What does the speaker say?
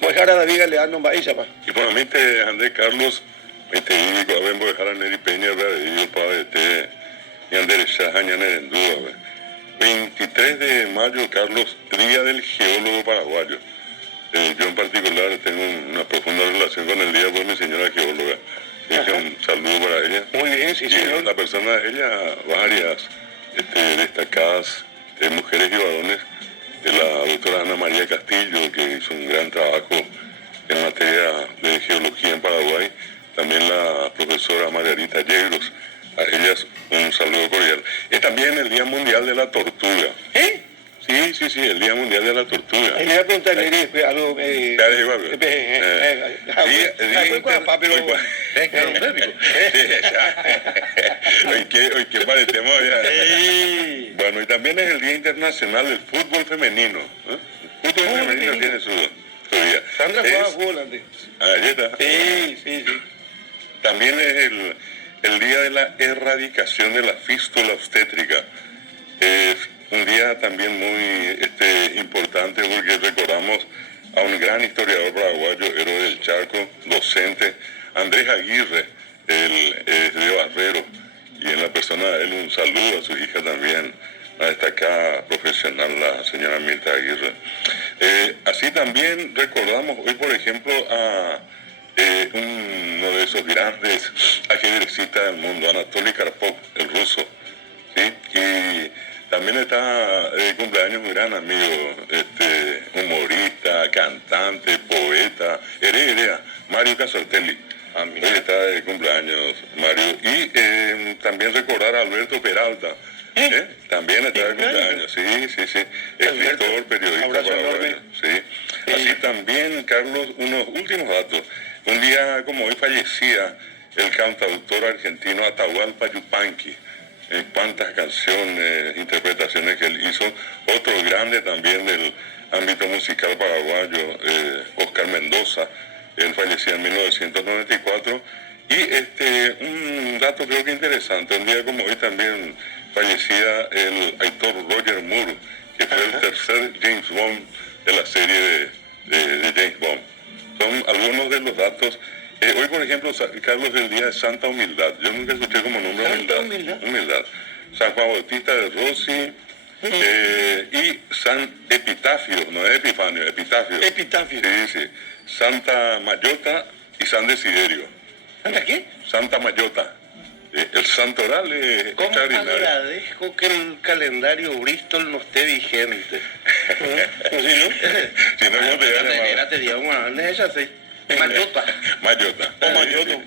Voy a dejar a David Galeano, va ella, pa. Y por mí te andé Carlos, me te digo, a ver, voy a dejar a Neri Peña, y yo para este, y andar ya añana en duda, 23 de mayo, Carlos, Día del Geólogo Paraguayo. Yo en particular tengo una profunda relación con el día, pues mi señora geóloga. Así que un saludo para ella. Muy bien, sí, Y señor. la persona, ella, varias destacadas mujeres y varones, de la doctora Ana María Castillo, que hizo un gran trabajo en materia de geología en Paraguay, también la profesora Margarita Yegros, a ellas un saludo cordial. Es también el Día Mundial de la Tortuga. ¿Eh? Sí, el Día Mundial de la Tortuga. Ahí le voy a preguntar después algo. Hoy que parecemos ya. Bueno, y también es el Día Internacional del Fútbol Femenino. El fútbol femenino tiene su día. Sandra jugaba fútbol antes. Ahí está. Sí. También es el Día de la Erradicación de la Fístula Obstétrica. Un día también muy importante porque recordamos a un gran historiador paraguayo, héroe del Chaco, docente, Andrés Aguirre, de Barrero, y en la persona de él un saludo a su hija también, una destacada profesional, la señora Mirta Aguirre. Así también recordamos hoy, por ejemplo, a uno de esos grandes ajedrecistas del mundo, Anatoly Karpov, el ruso, ¿sí? Y también está de cumpleaños un gran amigo, humorista, cantante, poeta, heredera, Mario Casortelli. Hoy está de cumpleaños Mario. Y también recordar a Alberto Peralta. También está de cumpleaños, sí. Escritor, periodista paraguayo. Sí. Así también, Carlos, unos últimos datos. Un día como hoy fallecía el cantautor argentino Atahualpa Yupanqui. Cuántas canciones, interpretaciones que él hizo. Otro grande también del ámbito musical paraguayo, Oscar Mendoza. Él falleció en 1994. Y un dato creo que interesante, un día como hoy también fallecía el actor Roger Moore, que fue el tercer James Bond de la serie de James Bond. Son algunos de los datos. Hoy, por ejemplo, Carlos, el día de Santa Humildad. Yo nunca escuché como nombre Humildad. San Juan Bautista de Rossi y San Epitafio, no es Epifanio, Epitafio. Sí. Santa Mayota y San Desiderio. ¿Santa qué? Santa Mayota. El santoral es ¿Cómo extraordinario. agradezco que el calendario Bristol no esté vigente? Si no, ¿cómo te llamas? Espérate, digamos, ella sí. Mayota. Mayota. O Mayoto.